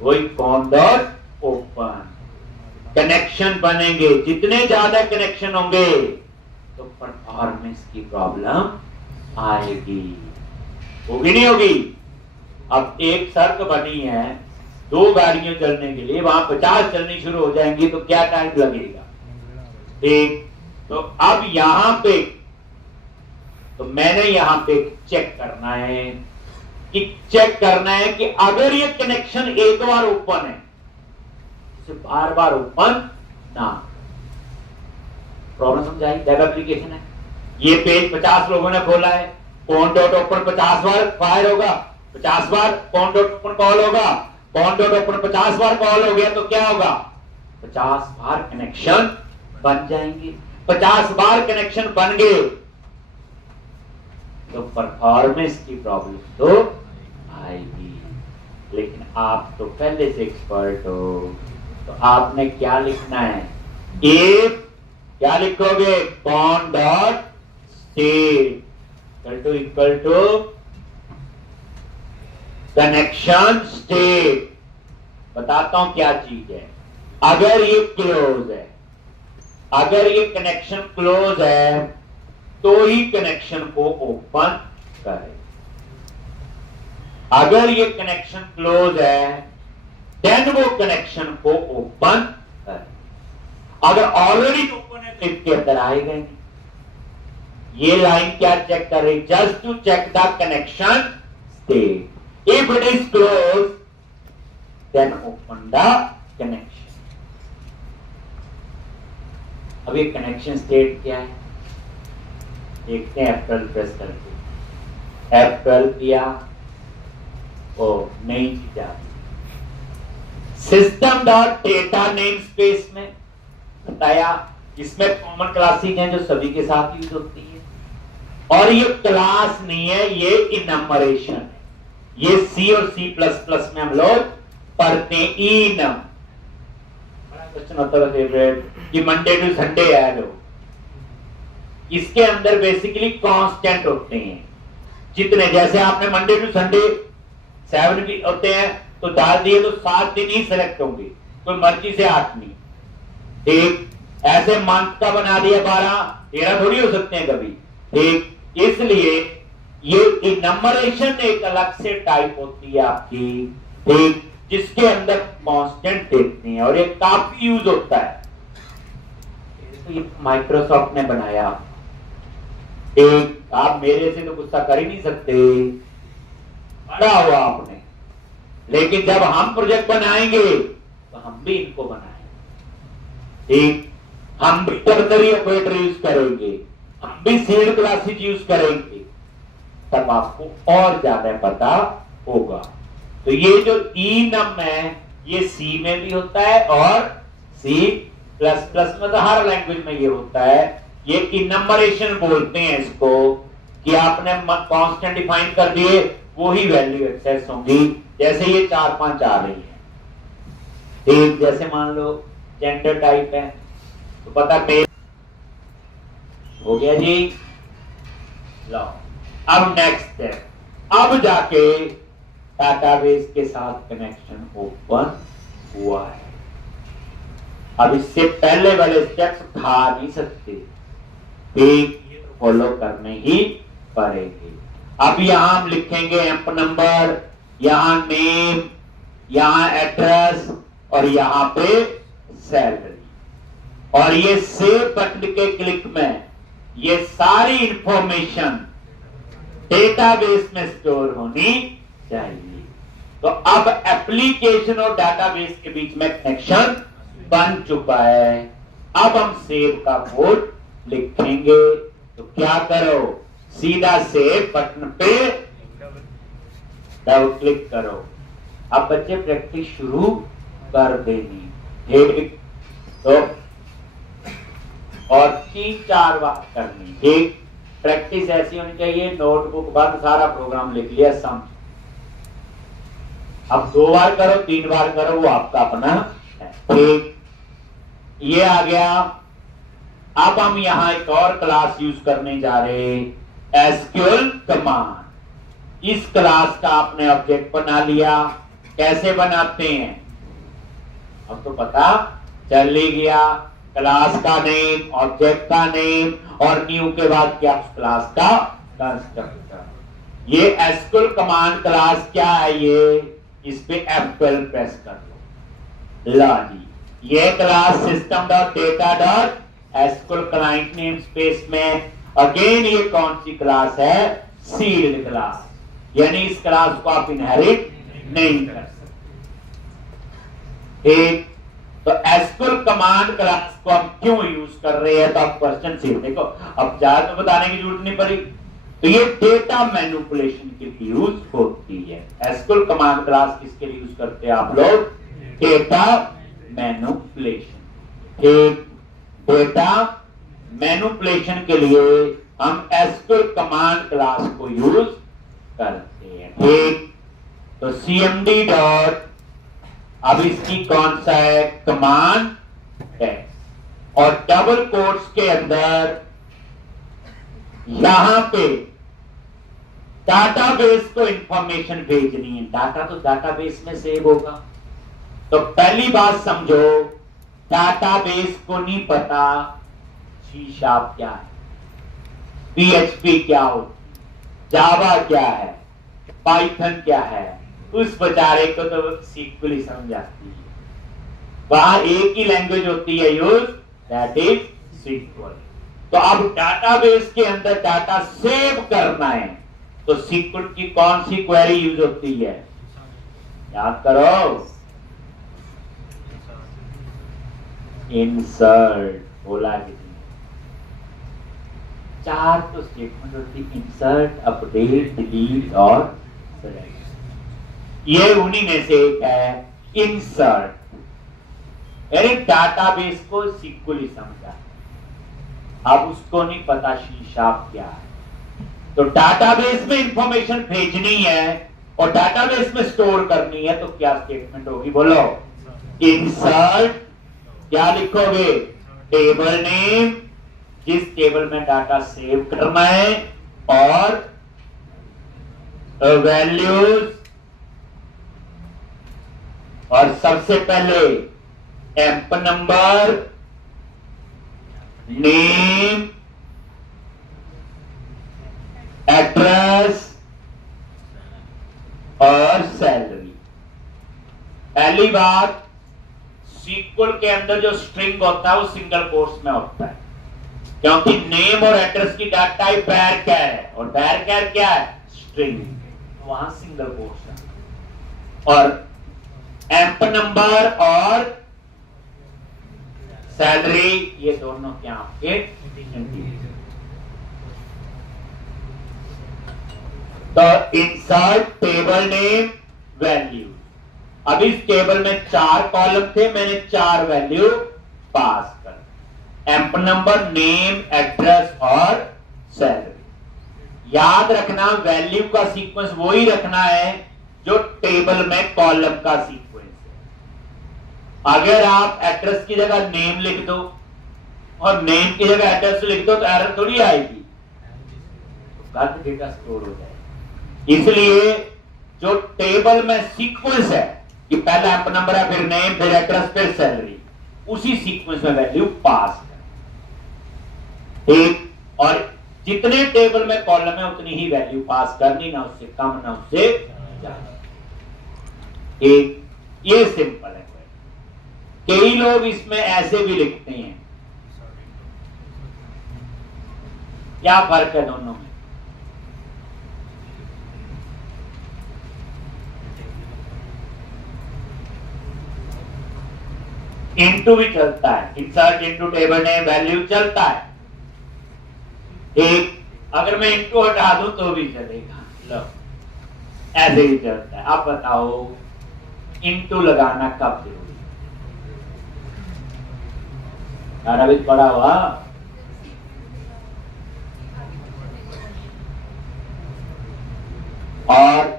वही कॉन डॉट ओपन कनेक्शन बनेंगे। जितने ज्यादा कनेक्शन होंगे तो परफॉर्मेंस की प्रॉब्लम आएगी, होगी नहीं होगी। अब एक सड़क बनी है 2 गाड़ियां चलने के लिए, वहां 50 चलनी शुरू हो जाएंगी तो क्या टाइम लगेगा, एक। तो अब यहां पे तो मैंने यहां पे चेक करना है कि अगर ये कनेक्शन एक बार ओपन है तो बार बार ओपन ना। प्रॉब्लम समझाई, वेब एप्लीकेशन है, ये पेज 50 लोगों ने खोला है, कॉन डॉट ओपन 50 बार फायर होगा, 50 बार कॉन डॉट ओपन कॉल होगा, कॉन डॉट ओपन 50 बार कॉल हो गया तो क्या होगा, 50 बार कनेक्शन बन जाएंगे। 50 बार कनेक्शन बन गए तो परफॉर्मेंस की प्रॉब्लम तो आएगी। लेकिन आप तो पहले से एक्सपर्ट हो, तो आपने क्या लिखना है, इफ क्या लिखोगे, con dot state equal to connection state. बताता हूं क्या चीज है। अगर ये क्लोज है अगर ये कनेक्शन क्लोज है तो ही कनेक्शन को ओपन करें। अगर ये कनेक्शन क्लोज है देन वो कनेक्शन को ओपन करें। अगर ऑलरेडी ओपन है तो इसके अंदर आएगा नहीं। ये लाइन क्या चेक कर रही? Just to check the connection state. If it is close then open the connection. अब ये कनेक्शन स्टेट क्या है देखते हैं। F12 प्रेस करके F12 किया, ओ नई चीज आ गई। System dot data name space में बताया, इसमें कॉमन क्लासिंग है जो सभी के साथ यूज होती है, और ये क्लास नहीं है, ये इनमरेशन है। ये C और C++ में हम लोग पढ़ते हैं इनम। क्वेश्चन होता है फेवरेट कि मंडे टू संडे ऐड हो, इसके अंदर बेसिकली कांस्टेंट होते हैं जितने, जैसे आपने मंडे टू संडे 7 भी होते हैं तो डाल दिए तो 7 दिन ही सिलेक्ट होंगे, कोई मर्जी से 8 नहीं। ठीक, ऐसे मंथ का बना दिया 12, 13 थोड़ी हो सकते हैं कभी। ठीक, इसलिए ये नंबरेशन एक अलग से टाइप होती है आपकी, ठीक, जिसके अंदर कांस्टेंट देखते हैं और ये काफी यूज होता है। तो ये माइक्रोसॉफ्ट ने बनाया, एक आप मेरे से तो गुस्सा कर ही नहीं सकते, बड़ा हुआ आपने, लेकिन जब हम प्रोजेक्ट बनाएंगे तो हम भी इनको बनाएंगे। ठीक, हम भी टर्नरी ऑपरेटर यूज करेंगे, हम भी सीड क्लासेस यूज करेंगे, तब आपको और ज्यादा पता होगा। तो ये जो इनम है ये सी में भी होता है और C++ में तो हर लैंग्वेज में ये होता है। ये इनमरेशन बोलते हैं इसको, कि आपने कांस्टेंट डिफाइन कर दिए वो ही वैल्यू एक्सेस होंगी। जैसे ये 4 5 आ रही है, ठीक, जैसे मान लो जेंडर टाइप है तो पता मेल हो गया जी। लो अब नेक्स्ट है, अब जाके डाटाबेस के साथ कनेक्शन ओपन हुआ है। अब इससे पहले वाले स्टेप्स उठा नहीं सकते, ठीक, फॉलो करने ही पड़ेंगे। अब यहां हम लिखेंगे एम्प नंबर, यहां नेम, यहां एड्रेस और यहां पे सैलरी, और ये सेव बटन के क्लिक में ये सारी इंफॉर्मेशन डेटाबेस में स्टोर होनी चाहिए। तो अब एप्लीकेशन और डेटाबेस के बीच में कनेक्शन बन चुका है। अब हम सेव का कोड लिखेंगे, तो क्या करो, सीधा सेव बटन पे डबल क्लिक करो। अब बच्चे प्रैक्टिस शुरू कर देनी, ठीक, तो और 3-4 बार करनी। ठीक, प्रैक्टिस ऐसी होनी चाहिए, नोटबुक बंद, सारा प्रोग्राम लिख लिया, समझ। अब 2 बार करो 3 बार करो, वो आपका अपना है। ठीक, ये आ गया। अब हम यहां एक और क्लास यूज करने जा रहे हैं, एसक्यूएल कमांड। इस क्लास का आपने ऑब्जेक्ट बना लिया। कैसे बनाते हैं अब तो पता चल ही गया, क्लास का नेम, ऑब्जेक्ट का नेम और न्यू के बाद क्या, क्लास का कंस्ट्रक्टर। ये एसक्यूएल कमांड क्लास क्या है, ये इस पे F12 प्रेस कर दो। ला जी, ये class system dot data dot SQL client name space में, अगेन ये कौन सी क्लास है, सील्ड क्लास, यानी इस क्लास को आप इनहेरिट नहीं कर सकते। ठीक, तो एसक्यूएल कमांड क्लास को हम क्यों यूज कर रहे हैं, तो आप क्वेश्चन सीख देखो, अब ज्यादा तो बताने की जरूरत नहीं पड़ी। तो ये डेटा मैनिपुलेशन के लिए यूज होती है। एसक्यूएल कमांड क्लास किसके लिए यूज करते हैं आप लोग, डेटा मैनिपुलेशन। ठीक, डेटा मैनिपुलेशन के लिए हम एसक्यूएल कमांड क्लास को यूज करते हैं। ठीक, तो cmd डॉट, अब इसकी कौन सा है, कमांड है, और डबल कोट्स के अंदर यहां पे डाटाबेस को इंफॉर्मेशन भेजनी है। डाटा तो डाटाबेस में सेव होगा, तो पहली बात समझो, डाटाबेस को नहीं पता सी शार्प क्या है, पीएचपी क्या होती, जावा क्या है, पाइथन क्या है, उस बेचारे को तो सीक्वल ही समझ आती है। वहां एक ही लैंग्वेज होती है यूज, दैट इज सीक्वल। तो अब डाटाबेस के अंदर डाटा सेव करना है तो सीक्वल की कौन सी क्वेरी यूज होती है, याद करो, इंसर्ट। बोला कि चार तो स्टेटमेंट होती, इंसर्ट, अपडेट, डिलीट और सेलेक्ट। ये उन्हीं में से एक है इंसर्ट, यानी डाटाबेस को सीक्वल ही समझा, अब उसको नहीं पता सी शार्प क्या है। तो डाटाबेस में इंफॉर्मेशन भेजनी है और डाटाबेस में स्टोर करनी है तो क्या स्टेटमेंट होगी, बोलो। इंसर्ट, क्या लिखोगे, टेबल नेम, जिस टेबल में डाटा सेव करना है, और वैल्यूज, और सबसे पहले एम्प नंबर, नेम, एड्रेस और सैलरी। पहली बात, सीक्वल के अंदर जो स्ट्रिंग होता है वो सिंगल कोट्स में होता है, क्योंकि नेम और एड्रेस की डाटा टाइप varchar है और varchar क्या है, स्ट्रिंग, तो वहां सिंगल कोट्स है। और एम्प नंबर और सैलरी ये दोनों क्या आपके इंटीजर। तो इंसर्ट टेबल नेम वैल्यू, अब इस टेबल में 4 कॉलम थे, मैंने 4 वैल्यू पास कर, एम्प नंबर, नेम, एड्रेस और सैलरी। याद रखना वैल्यू का सीक्वेंस वही रखना है जो टेबल में कॉलम का सीक्वेंस है। अगर आप एड्रेस की जगह नेम लिख दो और नेम की जगह एड्रेस लिख दो तो एरर थोड़ी आएगी, तो गलत डेटा स्टोर हो जाएगा। इसलिए जो टेबल में सीक्वेंस है कि पहला एम्प नंबर है, फिर नेम, फिर एड्रेस, फिर सैलरी, उसी सीक्वेंस में वैल्यू पास कर, ठीक। और जितने टेबल में कॉलम है उतनी ही वैल्यू पास करनी, ना उससे कम ना उससे ज्यादा। एक ये सिंपल है। कई लोग इसमें ऐसे भी लिखते हैं, क्या फर्क है दोनों में, इनटू भी चलता है, insert into table name value चलता है, एक अगर मैं इनटू हटा दूं तो भी चलेगा, लो ऐसे ही चलता है। आप बताओ इनटू लगाना कब जरूरी, अभी पड़ा हुआ, और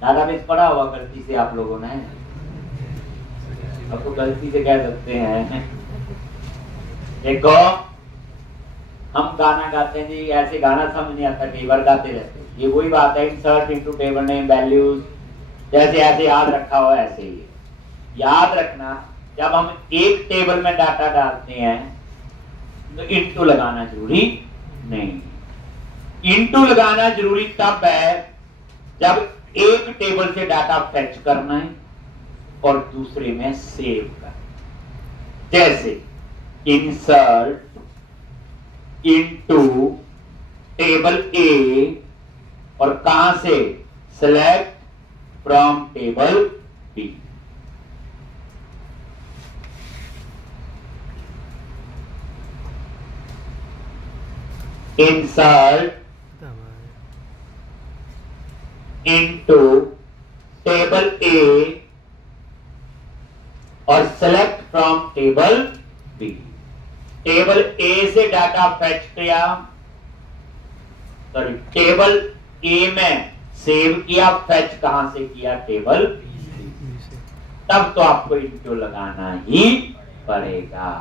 डाटाबेस पड़ा हुआ गलती से आप लोगों ने, अब तो गलती से कह सकते हैं, देखो हम गाना गाते हैं जी, ऐसे गाना समझ नहीं आता, कई बार गाते रहते हैं, ये वही बात है, insert into table name values, जैसे ऐसे याद रखा हुआ ऐसे ही याद रखना। जब हम एक टेबल में डाटा डालते हैं तो इनटू लगाना जरूरी नहीं, इनटू लगाना जरूरी तब है जब एक टेबल से डाटा फेच करना है और दूसरे में सेव करना, जैसे इंसर्ट इनटू टेबल ए और कहां से, select from table B. Insert into table A और select from table B. Table A से डाटा फेच किया, सॉरी टेबल ए में सेव किया, फेच कहां से किया, टेबल बी से, तब तो आपको इनटू लगाना ही पड़ेगा।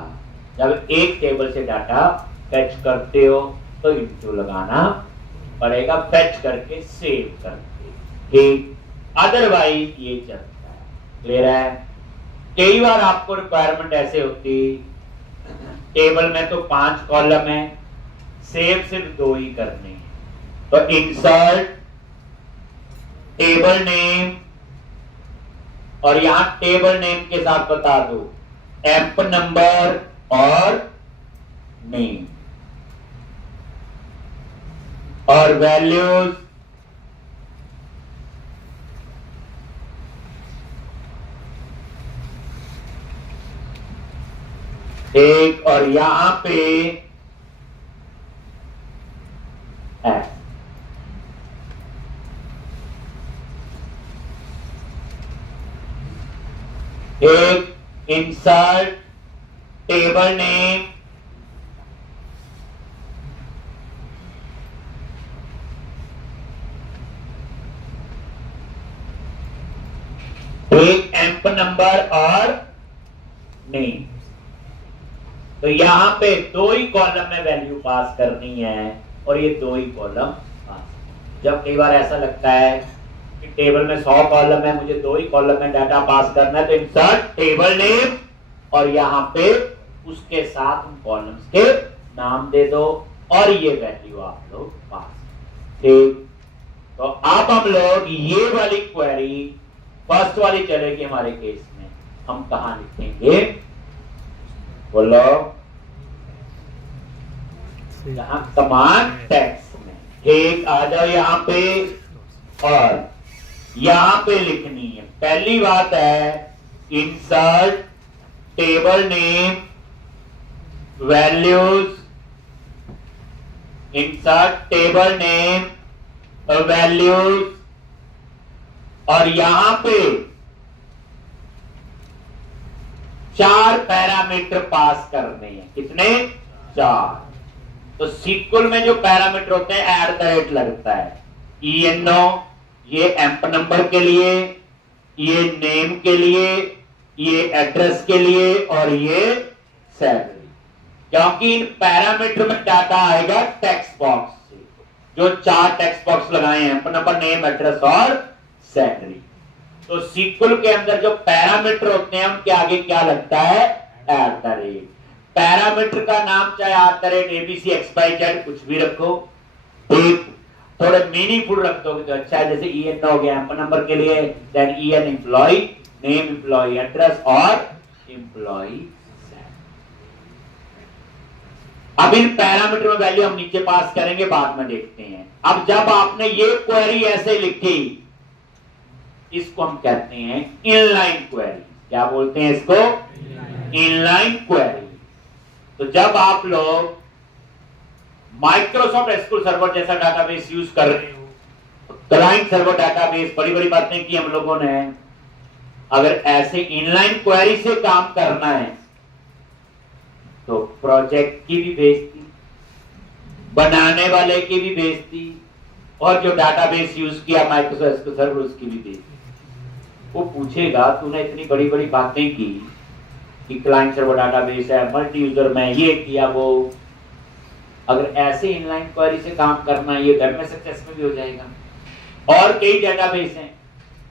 जब एक टेबल से डाटा फेच करते हो तो इनटू लगाना पड़ेगा, फेच करके सेव करके, ठीक, अदरवाइज ये चलता है। क्लियर है? कई बार आपको रिक्वायरमेंट ऐसे होती टेबल में तो 5 कॉलम है, सेव सिर्फ 2 ही करने हैं। तो इंसर्ट टेबल नेम, और यहां टेबल नेम के साथ बता दो एम्प नंबर और नेम, और वैल्यूज एक, और यहां पे एफ। एक इंसर्ट टेबल नेम, एक एम्प नंबर और नेम। तो यहां पे 2 ही कॉलम में वैल्यू पास करनी है और ये 2 ही कॉलम पास। जब कई बार ऐसा लगता है कि टेबल में 100 कॉलम है, मुझे 2 ही कॉलम में डाटा पास करना है, तो इंसर्ट टेबल नेम और यहां पे उसके साथ उन कॉलम्स के नाम दे दो और ये वैल्यू आप लोग पास। ठीक, तो अब हम लोग ये वाली क्वेरी फर्स्ट वाली चलेगी हमारे केस में, हम कहां लिखेंगे बोलो, यहां कमांड टेक्स्ट में। ठीक, आ जाओ यहां पे, और यहां पे लिखनी है पहली बात है insert table name values, insert table name values, और यहां पे 4 पैरामीटर पास करने हैं। कितने? 4। तो सीक्वल में जो पैरामीटर होते हैं @ लगता है, ENO ये एम्प नंबर के लिए, ये नेम के लिए, ये एड्रेस के लिए, और ये सैलरी। क्योंकि इन पैरामीटर में डाटा आएगा टेक्स्ट बॉक्स से, जो 4 टेक्स्ट बॉक्स लगाए हैं, एम्प नंबर, नेम, एड्रेस और सैलरी। तो सीक्वल के अंदर जो पैरामीटर होते हैं उनके आगे क्या लगता है? @ पैरामीटर का नाम चाहे @abc xyz कुछ भी रखो, ठीक, थोड़े मीनिंगफुल रख दोगे तो अच्छा है। जैसे EN हो गया एम्प नंबर के लिए, then EN employee, name employee, address और एम्प्लॉय। अब इन पैरामीटर में वैल्यू हम नीचे पास करेंगे, बाद में देखते हैं। अब जब आपने ये क्वेरी ऐसे लिखी, इसको हम कहते हैं इनलाइन क्वेरी। क्या बोलते हैं इसको? Inline query. तो जब आप लोग माइक्रोसॉफ्ट एसक्यूएल सर्वर जैसा डाटाबेस यूज कर रहे हो, क्लाइंट सर्वर डाटाबेस, बड़ी बड़ी बातें की हम लोगों ने, अगर ऐसे इनलाइन क्वेरी से काम करना है तो प्रोजेक्ट की भी बेइज्जती, बनाने वाले की भी बेइज्जती, और जो डाटाबेस यूज किया माइक्रोसॉफ्ट एसक्यूएल सर्वर उसकी भी बेइज्जती। वो पूछेगा तूने इतनी बड़ी बड़ी बातें की कि क्लाइंट सर्वर डाटाबेस है, मल्टी यूजर में ये किया वो, अगर ऐसे इनलाइन क्वेरी से काम करना है, ये वेब में सक्सेस में भी हो जाएगा। और कई डेटाबेस हैं।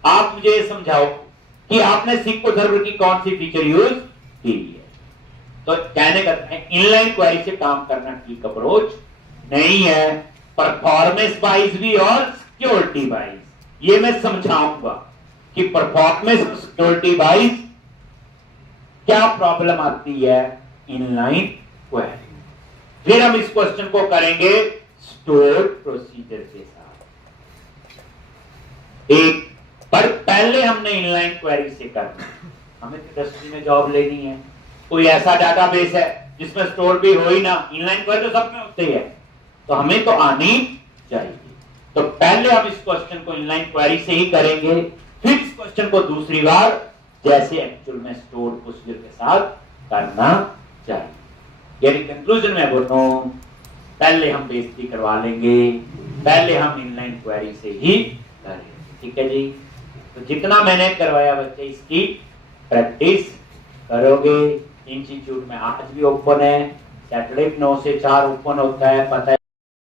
आप मुझे ये समझाओ कि आपने SQL सर्वर की कौन सी फीचर यूज की है। तो कहने का इनलाइन क्वेरी से काम करना ठीक अप्रोच नहीं है, परफॉर्मेंस वाइज भी और सिक्योरिटी वाइज। ये मैं समझाऊंगा कि परफॉर्मेंस और सिक्योरिटी वाइज क्या प्रॉब्लम आती है इनलाइन क्वेरी। फिर हम इस क्वेश्चन को करेंगे स्टोर प्रोसीजर के साथ। एक पर पहले हमने इनलाइन क्वेरी से करना, हमें इंडस्ट्री में जॉब लेनी है, कोई ऐसा डाटाबेस है जिसमें स्टोर भी हो ही ना, इनलाइन क्वेरी तो सब में होती है, तो हमें तो आनी चाहिए। तो पहले हम इस क्वेश्चन को इनलाइन क्वेरी से ही करेंगे, फिर इस क्वेश्चन को दूसरी बार जैसे एक्चुअल में स्टोर प्रोसीजर के साथ करना चाहिए। यानी कंक्लूजन में बोलूं, पहले हम बेइज्जती करवा लेंगे, पहले हम इनलाइन क्वेरी से ही करेंगे। ठीक है जी। तो जितना मैंने करवाया बच्चे इसकी प्रैक्टिस करोगे। इंस्टीट्यूट में आज भी ओपन है, सैटरडे 9 से 4 ओपन होता है, पता है।